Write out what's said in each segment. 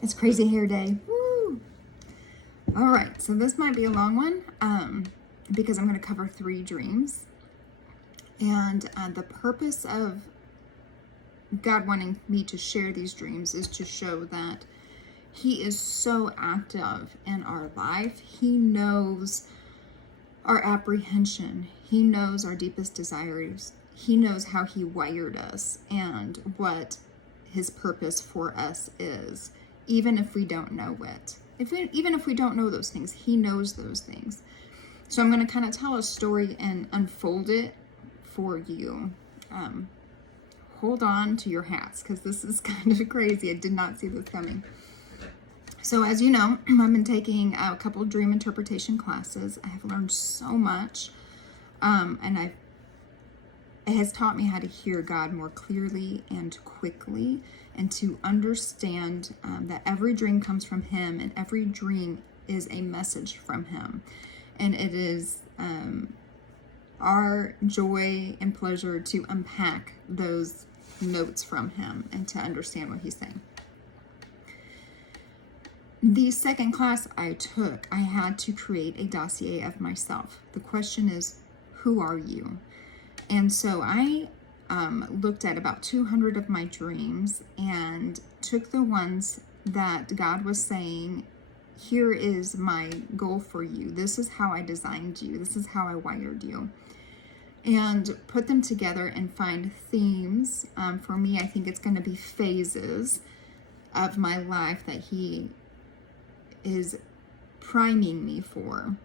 It's crazy hair day. Woo! All right, so this might be a long one because I'm going to cover 3 dreams. And the purpose of God wanting me to share these dreams is to show that He is so active in our life. He knows our apprehension. He knows our deepest desires. He knows how He wired us and what His purpose for us is, even if we don't know it. Even if we don't know those things, He knows those things. So I'm going to kind of tell a story and unfold it for you. Hold on to your hats because this is kind of crazy. I did not see this coming. So as you know, I've been taking a couple of dream interpretation classes. I have learned so much, and it has taught me how to hear God more clearly and quickly, and to understand that every dream comes from Him, and every dream is a message from Him. And it is our joy and pleasure to unpack those notes from Him and to understand what He's saying. The second class I took, I had to create a dossier of myself. The question is, who are you? And so I looked at about 200 of my dreams and took the ones that God was saying, here is my goal for you. This is how I designed you. This is how I wired you. And put them together and find themes. For me, I think it's going to be phases of my life that He is priming me for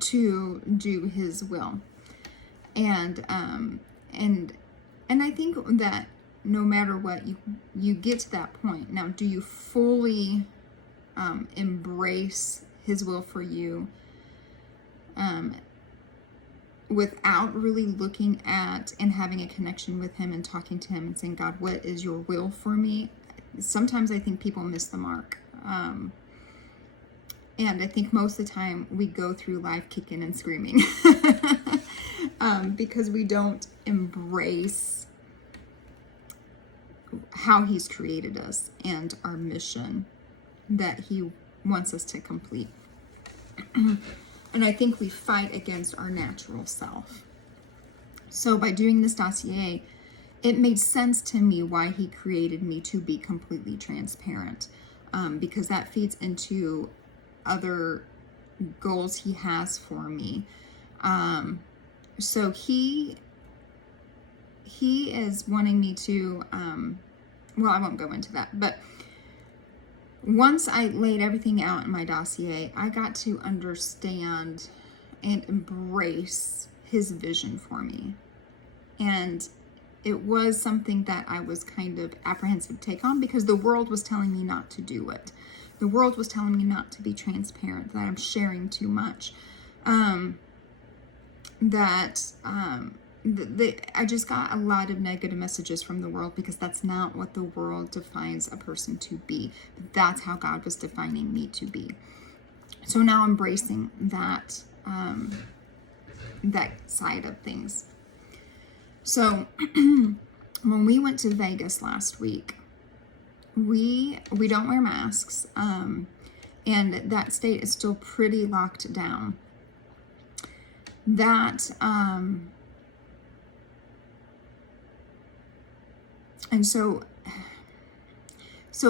to do His will. And I think that no matter what, you get to that point. Now, do you fully embrace His will for you without really looking at and having a connection with Him and talking to Him and saying, God, what is your will for me? Sometimes I think people miss the mark. And I think most of the time we go through life kicking and screaming because we don't embrace how He's created us and our mission that He wants us to complete. And I think we fight against our natural self. So by doing this dossier, it made sense to me why He created me to be completely transparent, because that feeds into other goals He has for me. So He is wanting me to, well, I won't go into that, but once I laid everything out in my dossier, I got to understand and embrace His vision for me. And it was something that I was kind of apprehensive to take on because the world was telling me not to do it. The world was telling me not to be transparent, that I'm sharing too much. I just got a lot of negative messages from the world because that's not what the world defines a person to be. That's how God was defining me to be. So now embracing that that side of things. So when we went to Vegas last week, we don't wear masks, and that state is still pretty locked down. That and so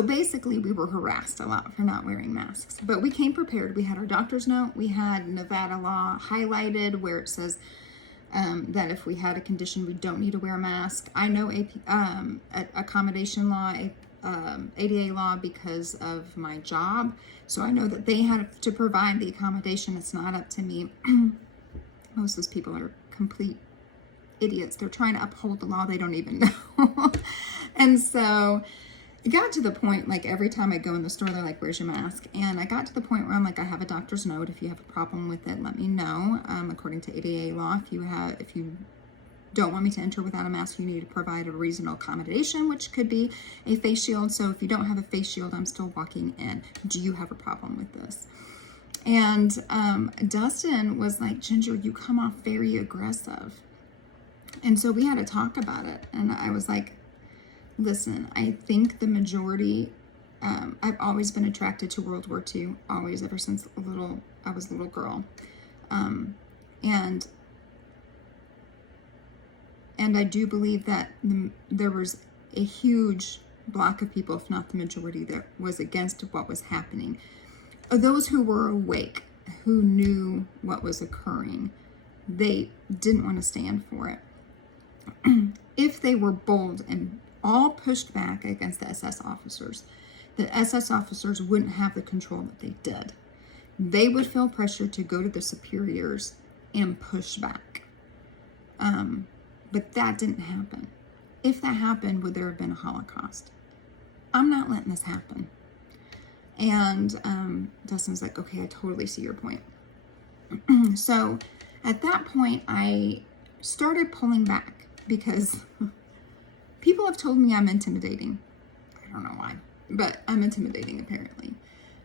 basically we were harassed a lot for not wearing masks, but we came prepared. We had our doctor's note. We had Nevada law highlighted where it says that if we had a condition, we don't need to wear a mask. I know accommodation law, ADA law because of my job. So I know that they had to provide the accommodation. It's not up to me. Most of those people are complete idiots. They're trying to uphold the law they don't even know. And so it got to the point, like every time I go in the store, they're like, where's your mask? And I got to the point where I'm like, I have a doctor's note. If you have a problem with it, let me know. According to ADA law, if you don't want me to enter without a mask, you need to provide a reasonable accommodation, which could be a face shield. So if you don't have a face shield, I'm still walking in. Do you have a problem with this? And Dustin was like, Ginger, you come off very aggressive. And so we had to talk about it. And I was like, listen, I think the majority I've always been attracted to World War II, always, ever since I was a little girl. And I do believe that there was a huge block of people, if not the majority, that was against what was happening. Those who were awake, who knew what was occurring, they didn't want to stand for it. If they were bold and all pushed back against the SS officers, the SS officers wouldn't have the control that they did. They would feel pressure to go to the superiors and push back. But that didn't happen. If that happened, would there have been a Holocaust? I'm not letting this happen. And Dustin's like, okay, I totally see your point. So at that point, I started pulling back because people have told me I'm intimidating. I don't know why, but I'm intimidating apparently.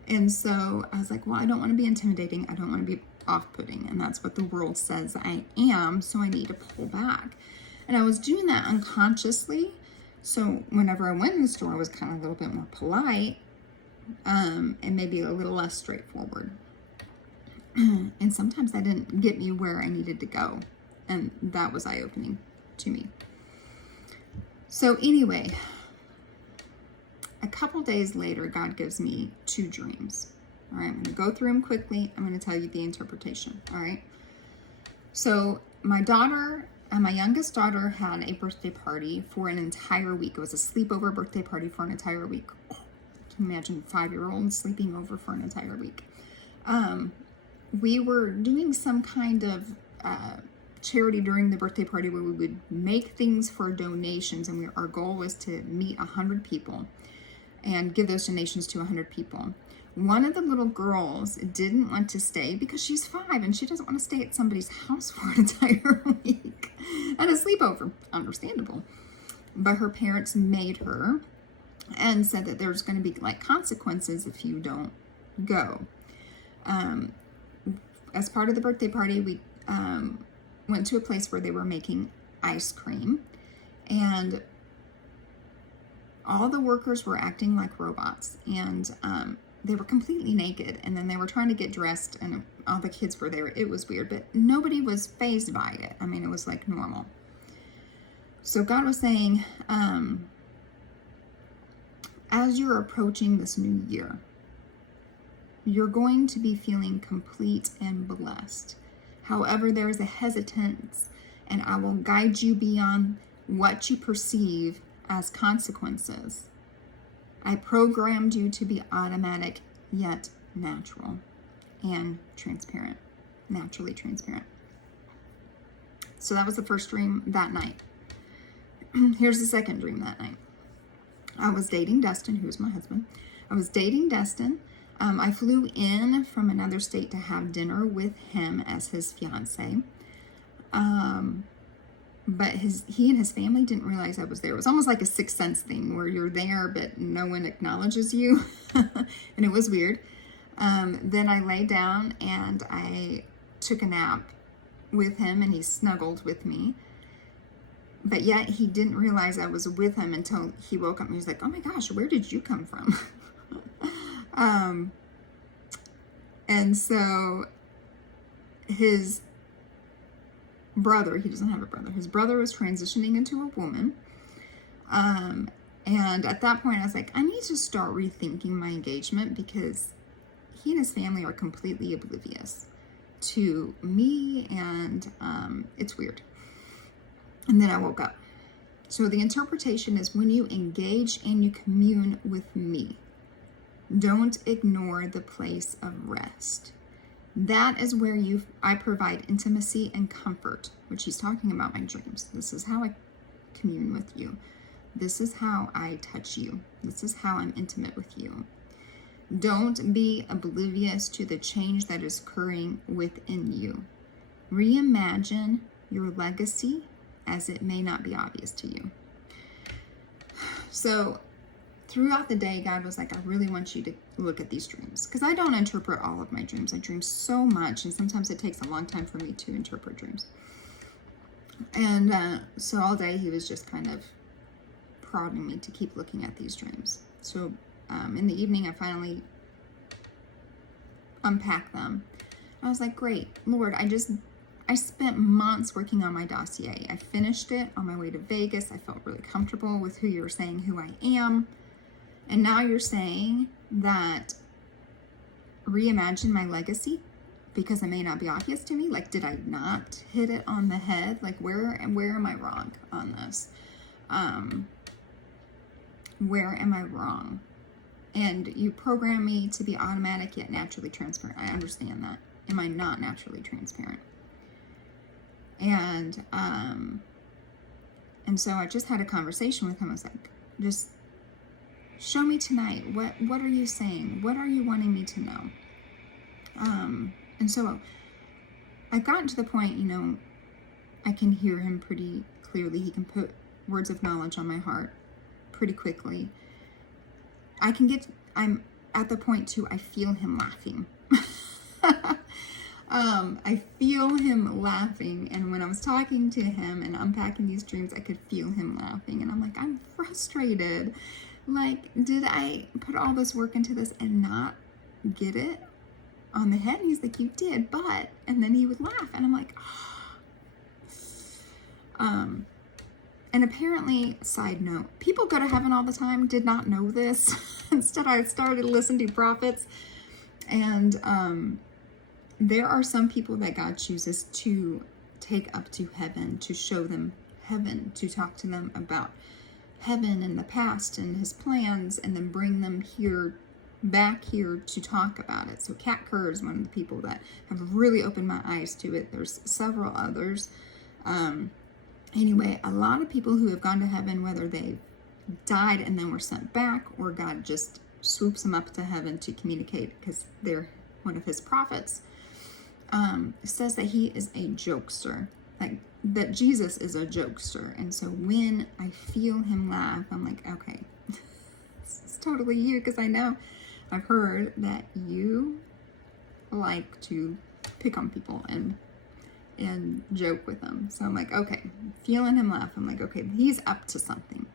And so I was like, well, I don't want to be intimidating. I don't want to be off-putting. And that's what the world says I am. So I need to pull back. And I was doing that unconsciously. So whenever I went in the store, I was kind of a little bit more polite, and maybe a little less straightforward. And sometimes that didn't get me where I needed to go. And that was eye-opening to me. So anyway, a couple days later, God gives me 2 dreams. All right, I'm going to go through them quickly. I'm going to tell you the interpretation. All right. So my daughter, my youngest daughter, had a birthday party for an entire week. It was a sleepover birthday party for an entire week. Oh, can you imagine a 5-year-old sleeping over for an entire week? We were doing some kind of charity during the birthday party where we would make things for donations, and our goal was to meet 100 people and give those donations to 100 people. One of the little girls didn't want to stay because she's 5 and she doesn't want to stay at somebody's house for an entire week at a sleepover. Understandable. But her parents made her and said that there's going to be like consequences if you don't go. As part of the birthday party, we went to a place where they were making ice cream, and all the workers were acting like robots, and they were completely naked, and then they were trying to get dressed, and all the kids were there. It was weird, but nobody was fazed by it. I mean, it was like normal. So God was saying, as you're approaching this new year, you're going to be feeling complete and blessed. However, there is a hesitance, and I will guide you beyond what you perceive as consequences. I programmed you to be automatic, yet natural and transparent, naturally transparent. So that was the first dream that night. Here's the second dream that night. I was dating Dustin, who's my husband. I was dating Dustin. I flew in from another state to have dinner with him as his fiance. But he and his family didn't realize I was there. It was almost like a Sixth Sense thing where you're there, but no one acknowledges you. And it was weird. Then I lay down and I took a nap with him, and he snuggled with me. But yet he didn't realize I was with him until he woke up and he was like, oh my gosh, where did you come from? And so his brother, he doesn't have a brother, his brother was transitioning into a woman. And at that point I was like, I need to start rethinking my engagement, because he and his family are completely oblivious to me, and it's weird. And then I woke up. So the interpretation is, when you engage and you commune with me, don't ignore the place of rest. That is where I provide intimacy and comfort, which he's talking about my dreams. This is how I commune with you. This is how I touch you. This is how I'm intimate with you. Don't be oblivious to the change that is occurring within you. Reimagine your legacy as it may not be obvious to you. So throughout the day, God was like, I really want you to look at these dreams, because I don't interpret all of my dreams. I dream so much, and sometimes it takes a long time for me to interpret dreams. And so all day he was just kind of prodding me to keep looking at these dreams. So in the evening, I finally unpacked them. I was like, great, Lord, I spent months working on my dossier. I finished it on my way to Vegas. I felt really comfortable with who you're saying who I am. And now you're saying that reimagine my legacy because it may not be obvious to me. Like, did I not hit it on the head? Like, where am I wrong on this? Where am I wrong? And you program me to be automatic yet naturally transparent. I understand that. Am I not naturally transparent? And so I just had a conversation with him. I was like, just show me tonight. What are you saying? What are you wanting me to know? And so I got to the point, you know, I can hear him pretty clearly. He can put words of knowledge on my heart pretty quickly. I'm at the point too, I feel him laughing. I feel him laughing, and when I was talking to him and unpacking these dreams, I could feel him laughing, and I'm like, I'm frustrated. Like, did I put all this work into this and not get it on the head? And he's like, you did, but, and then he would laugh, and I'm like, and apparently, side note, people go to heaven all the time. Did not know this. Instead, I started listening to prophets, and there are some people that God chooses to take up to heaven, to show them heaven, to talk to them about heaven and the past and his plans, and then bring them back here to talk about it. So Kat Kerr is one of the people that have really opened my eyes to it. There's several others. Anyway, a lot of people who have gone to heaven, whether they died and then were sent back, or God just swoops them up to heaven to communicate because they're one of his prophets, says that he is a jokester, like that Jesus is a jokester. And so when I feel him laugh, I'm like, okay, this is totally you, because I know I've heard that you like to pick on people and joke with them. So I'm like, okay, feeling him laugh. I'm like, okay, he's up to something.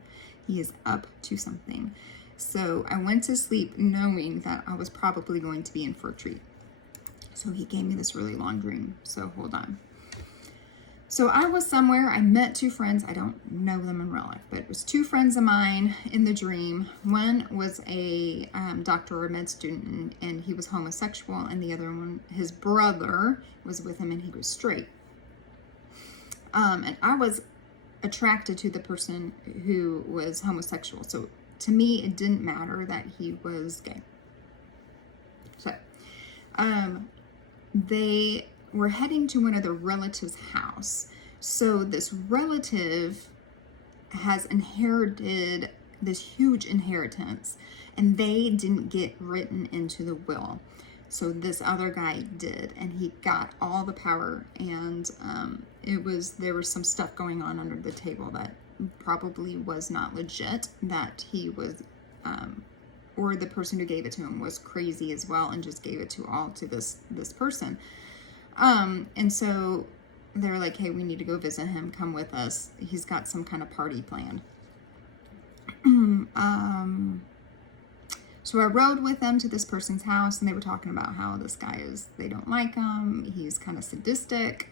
He is up to something. So I went to sleep knowing that I was probably going to be in for a treat. So he gave me this really long dream. So hold on. So I was somewhere, I met two friends. I don't know them in real life, but it was two friends of mine in the dream. One was a doctor or med student, and he was homosexual, and the other one, his brother, was with him, and he was straight. And I was attracted to the person who was homosexual. So to me, it didn't matter that he was gay. So they were heading to one of the relatives' house. So this relative has inherited this huge inheritance, and they didn't get written into the will. So this other guy did, and he got all the power, and there was some stuff going on under the table that probably was not legit, that he was, or the person who gave it to him was crazy as well and just gave it to this person. And so they're like, hey, we need to go visit him. Come with us. He's got some kind of party planned. So I rode with them to this person's house, and they were talking about how this guy they don't like him. He's kind of sadistic.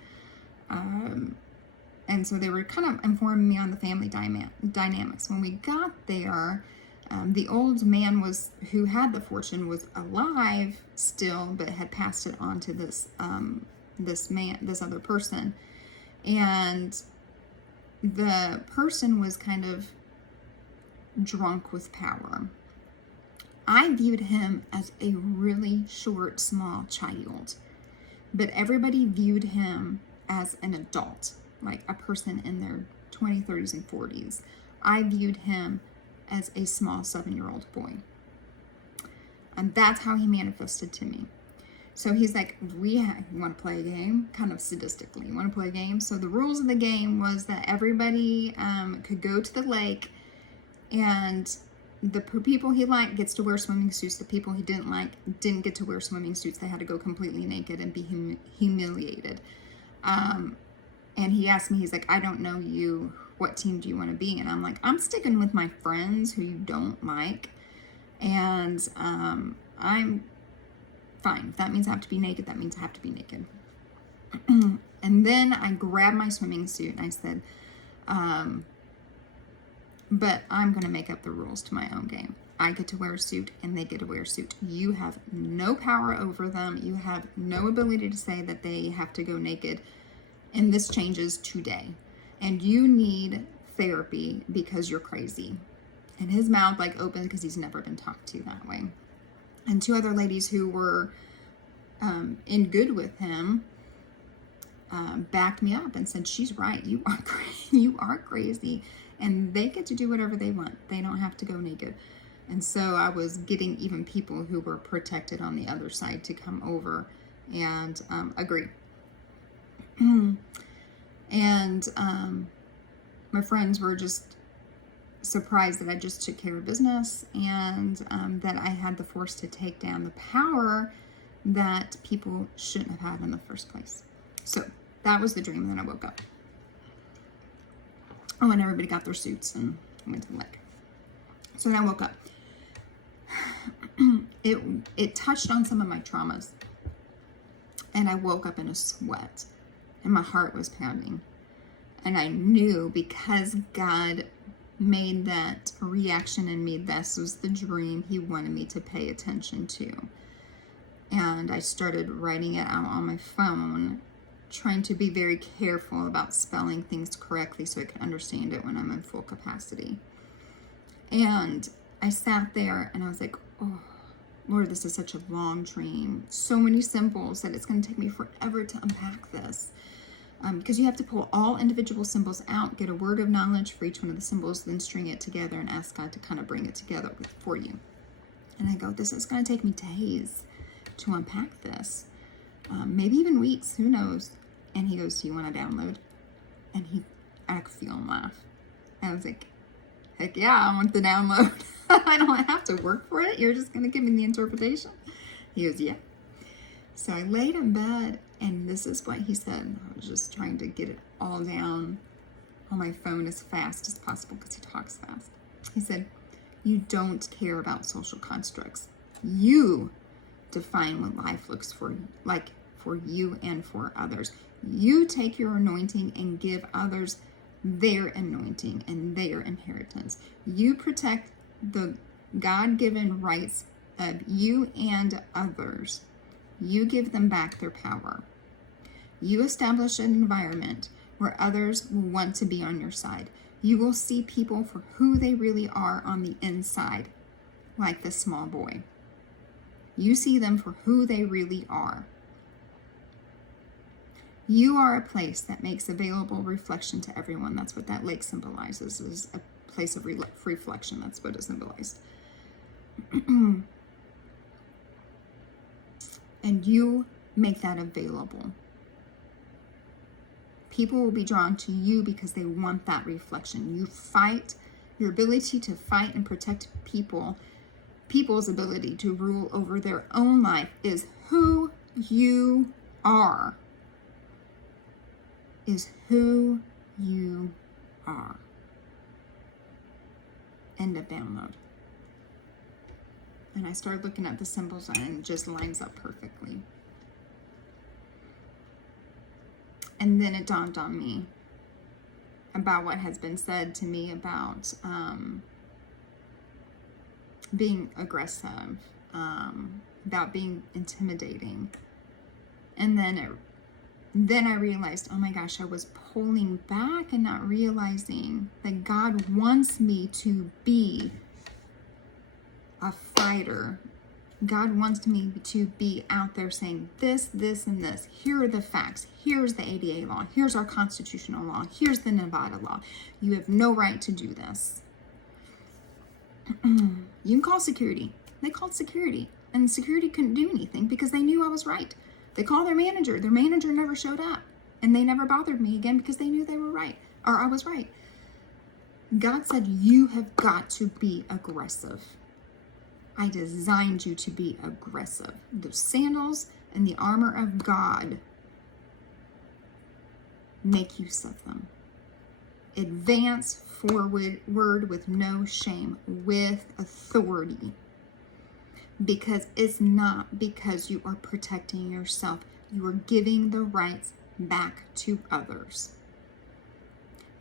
And so they were kind of informing me on the family dynamics. When we got there, the old man who had the fortune was alive still, but had passed it on to this other person. And the person was kind of drunk with power. I viewed him as a really short, small child, but everybody viewed him as an adult, like a person in their 20s, 30s, and 40s. I viewed him as a small 7-year-old boy. And that's how he manifested to me. So he's like, you want to play a game? Kind of sadistically, you want to play a game? So the rules of the game was that everybody could go to the lake, and the people he liked gets to wear swimming suits. The people he didn't like didn't get to wear swimming suits. They had to go completely naked and be humiliated. And he asked me, he's like, I don't know you. What team do you want to be? And I'm like, I'm sticking with my friends who you don't like. And I'm fine. If that means I have to be naked, that means I have to be naked. And then I grabbed my swimming suit and I said, but I'm going to make up the rules to my own game. I get to wear a suit and they get to wear a suit. You have no power over them. You have no ability to say that they have to go naked. And this changes today. And you need therapy because you're crazy. And his mouth like opened because he's never been talked to that way. And two other ladies who were in good with him backed me up and said, she's right. You are crazy. And they get to do whatever they want. They don't have to go naked. And so I was getting even people who were protected on the other side to come over and agree. And my friends were just surprised that I just took care of business and that I had the force to take down the power that people shouldn't have had in the first place. So that was the dream. And then I woke up. Oh, and everybody got their suits and went to the lake. So then I woke up. It touched on some of my traumas. And I woke up in a sweat. And my heart was pounding. And I knew because God made that reaction in me, this was the dream he wanted me to pay attention to. And I started writing it out on my phone, trying to be very careful about spelling things correctly so I can understand it when I'm in full capacity. And I sat there and I was like, oh, Lord, this is such a long dream. So many symbols that it's going to take me forever to unpack this. Because you have to pull all individual symbols out, get a word of knowledge for each one of the symbols, then string it together and ask God to kind of bring it together for you. And I go, this is going to take me days to unpack this. Maybe even weeks, who knows? And he goes, do you want to download? And I could feel him laugh. And I was like, heck yeah, I want the download. I don't have to work for it. You're just going to give me the interpretation. He goes, yeah. So I laid in bed, and this is what he said. I was just trying to get it all down on my phone as fast as possible because he talks fast. He said, you don't care about social constructs. You define what life looks like for you and for others. You take your anointing and give others their anointing and their inheritance. You protect the God-given rights of you and others. You give them back their power. You establish an environment where others will want to be on your side. You will see people for who they really are on the inside, like this small boy. You see them for who they really are. You are a place that makes available reflection to everyone. That's what that lake symbolizes, is a place of reflection. That's what it symbolized. And you make that available. People will be drawn to you because they want that reflection. You fight, your ability to fight and protect people's ability to rule over their own life is who you are. Is who you are. End of download. And I started looking at the symbols and it just lines up perfectly. And then it dawned on me about what has been said to me about being aggressive, about being intimidating. And then I realized, oh my gosh, I was pulling back and not realizing that God wants me to be a fighter. God wants me to be out there saying this, this, and this. Here are the facts. Here's the ADA law. Here's our constitutional law. Here's the Nevada law. You have no right to do this. You can call security. They called security, and security couldn't do anything because they knew I was right. They called their manager. Their manager never showed up, and they never bothered me again because they knew they were right, or I was right. God said, you have got to be aggressive. I designed you to be aggressive. The sandals and the armor of God, make use of them. Advance forward with no shame, with authority. because it's not because you are protecting yourself. You are giving the rights back to others.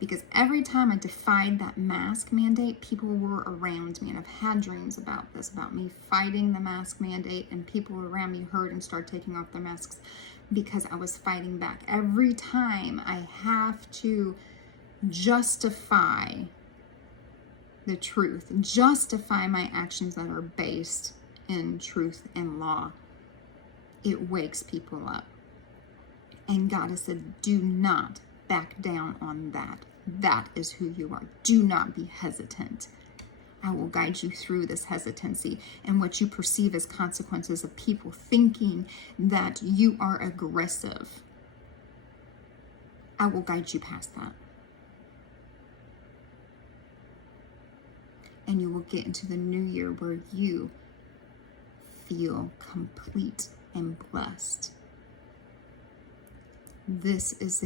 Because every time I defied that mask mandate, people were around me. And I've had dreams about this, about me fighting the mask mandate, and people around me heard and started taking off their masks because I was fighting back. Every time I have to justify the truth, justify my actions that are based in truth and law, it wakes people up. And God has said, do not back down on that. That is who you are. Do not be hesitant. I will guide you through this hesitancy and what you perceive as consequences of people thinking that you are aggressive. I will guide you past that. And you will get into the new year where you feel complete and blessed. This is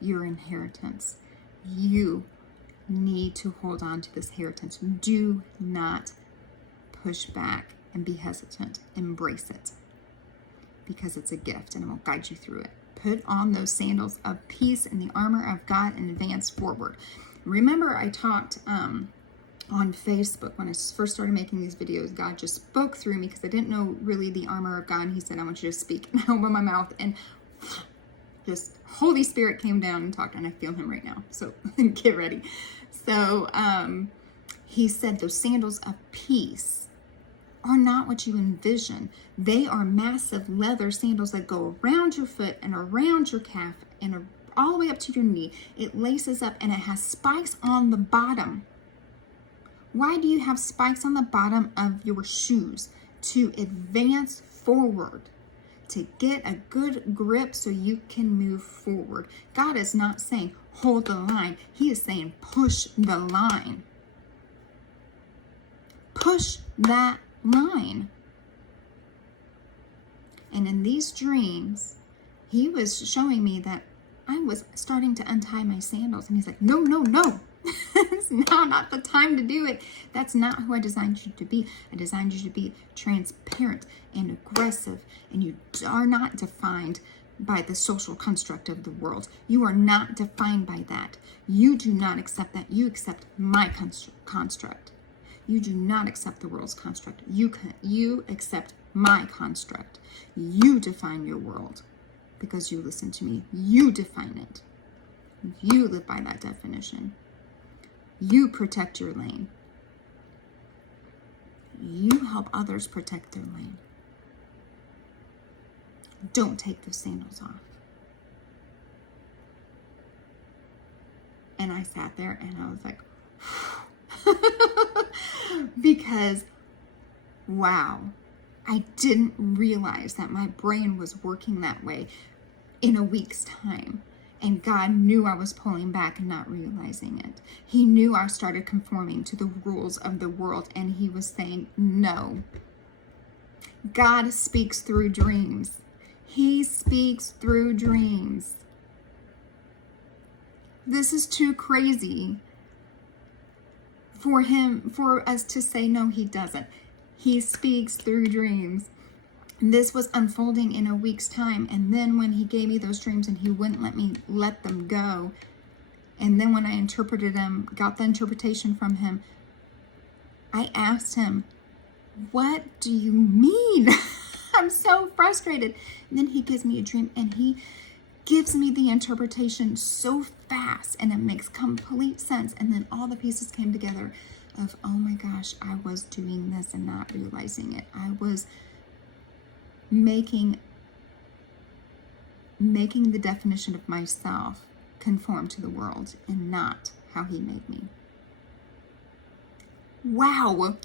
your inheritance. You need to hold on to this inheritance. Do not push back and be hesitant. Embrace it, because it's a gift, and it will guide you through it. Put on those sandals of peace and the armor of God and advance forward. Remember, I talked on Facebook when I first started making these videos. God just spoke through me because I didn't know really the armor of God. And he said, I want you to speak. And I opened my mouth, and just Holy Spirit came down and talked, and I feel him right now. So get ready. So he said those sandals of peace are not what you envision. They are massive leather sandals that go around your foot and around your calf and all the way up to your knee. It laces up, and it has spikes on the bottom. Why do you have spikes on the bottom of your shoes? To advance forward, to get a good grip so you can move forward. God is not saying hold the line. He is saying push the line. Push that line. And in these dreams, he was showing me that I was starting to untie my sandals. And he's like, no, no, no. It's now not the time to do it. That's not who I designed you to be. I designed you to be transparent and aggressive, and you are not defined by the social construct of the world. You are not defined by that. You do not accept that. You accept my construct. You do not accept the world's construct. You accept my construct. You define your world because you listen to me. You define it. You live by that definition. You protect your lane. You help others protect their lane. Don't take those sandals off. And I sat there and I was like, because, wow, I didn't realize that my brain was working that way in a week's time. And God knew I was pulling back and not realizing it. He knew I started conforming to the rules of the world, and he was saying, no. God speaks through dreams. He speaks through dreams. This is too crazy for us to say, no, he doesn't. He speaks through dreams. This was unfolding in a week's time. And then when he gave me those dreams and he wouldn't let me let them go, and then when I interpreted them, got the interpretation from him, I asked him, what do you mean? I'm so frustrated. And then he gives me a dream, and he gives me the interpretation so fast, and it makes complete sense. And then all the pieces came together of, oh my gosh, I was doing this and not realizing it. I was making the definition of myself conform to the world and not how he made me. Wow.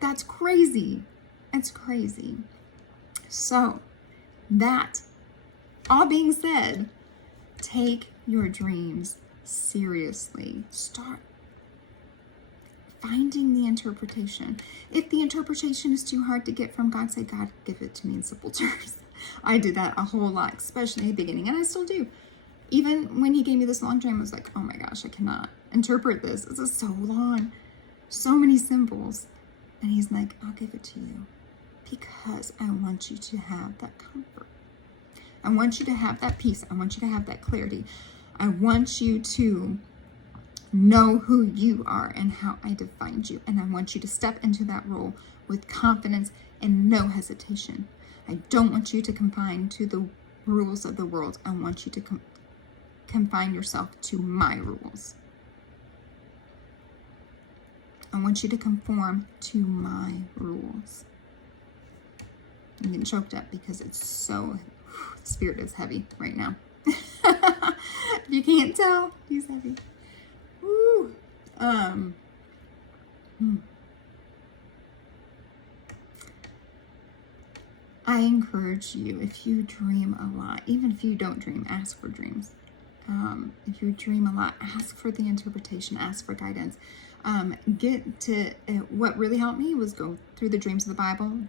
That's crazy. It's crazy. So, that all being said, take your dreams seriously. Start finding the interpretation. If the interpretation is too hard to get from God, say, God, give it to me in simple terms. I did that a whole lot, especially in the beginning, and I still do. Even when he gave me this long dream, I was like, oh my gosh, I cannot interpret this. This is so long. So many symbols. And he's like, I'll give it to you because I want you to have that comfort. I want you to have that peace. I want you to have that clarity. I want you to know who you are and how I defined you. And I want you to step into that role with confidence and no hesitation. I don't want you to confine to the rules of the world. I want you to confine yourself to my rules. I want you to conform to my rules. I'm getting choked up because it's so, the spirit is heavy right now. If you can't tell, he's heavy. Woo. I encourage you, if you dream a lot, even if you don't dream, ask for dreams. If you dream a lot, ask for the interpretation, ask for guidance. Get to, what really helped me was go through the Dreams of the Bible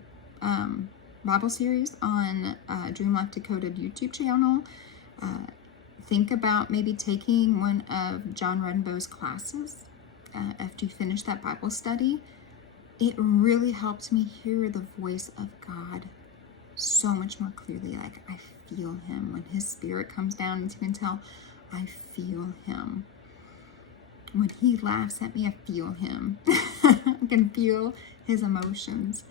Bible series on Dream Life Decoded YouTube channel. Think about maybe taking one of John Renbo's classes after you finish that Bible study. It really helped me hear the voice of God so much more clearly. Like, I feel him when his spirit comes down, and you can tell I feel him. When he laughs at me, I feel him. I can feel his emotions.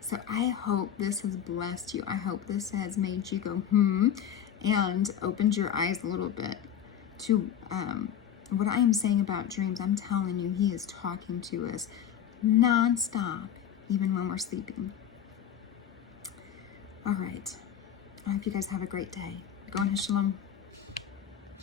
So I hope this has blessed you. I hope this has made you go, and opened your eyes a little bit to what I am saying about dreams. I'm telling you, he is talking to us nonstop, even when we're sleeping. All right. I hope you guys have a great day. Go in his shalom.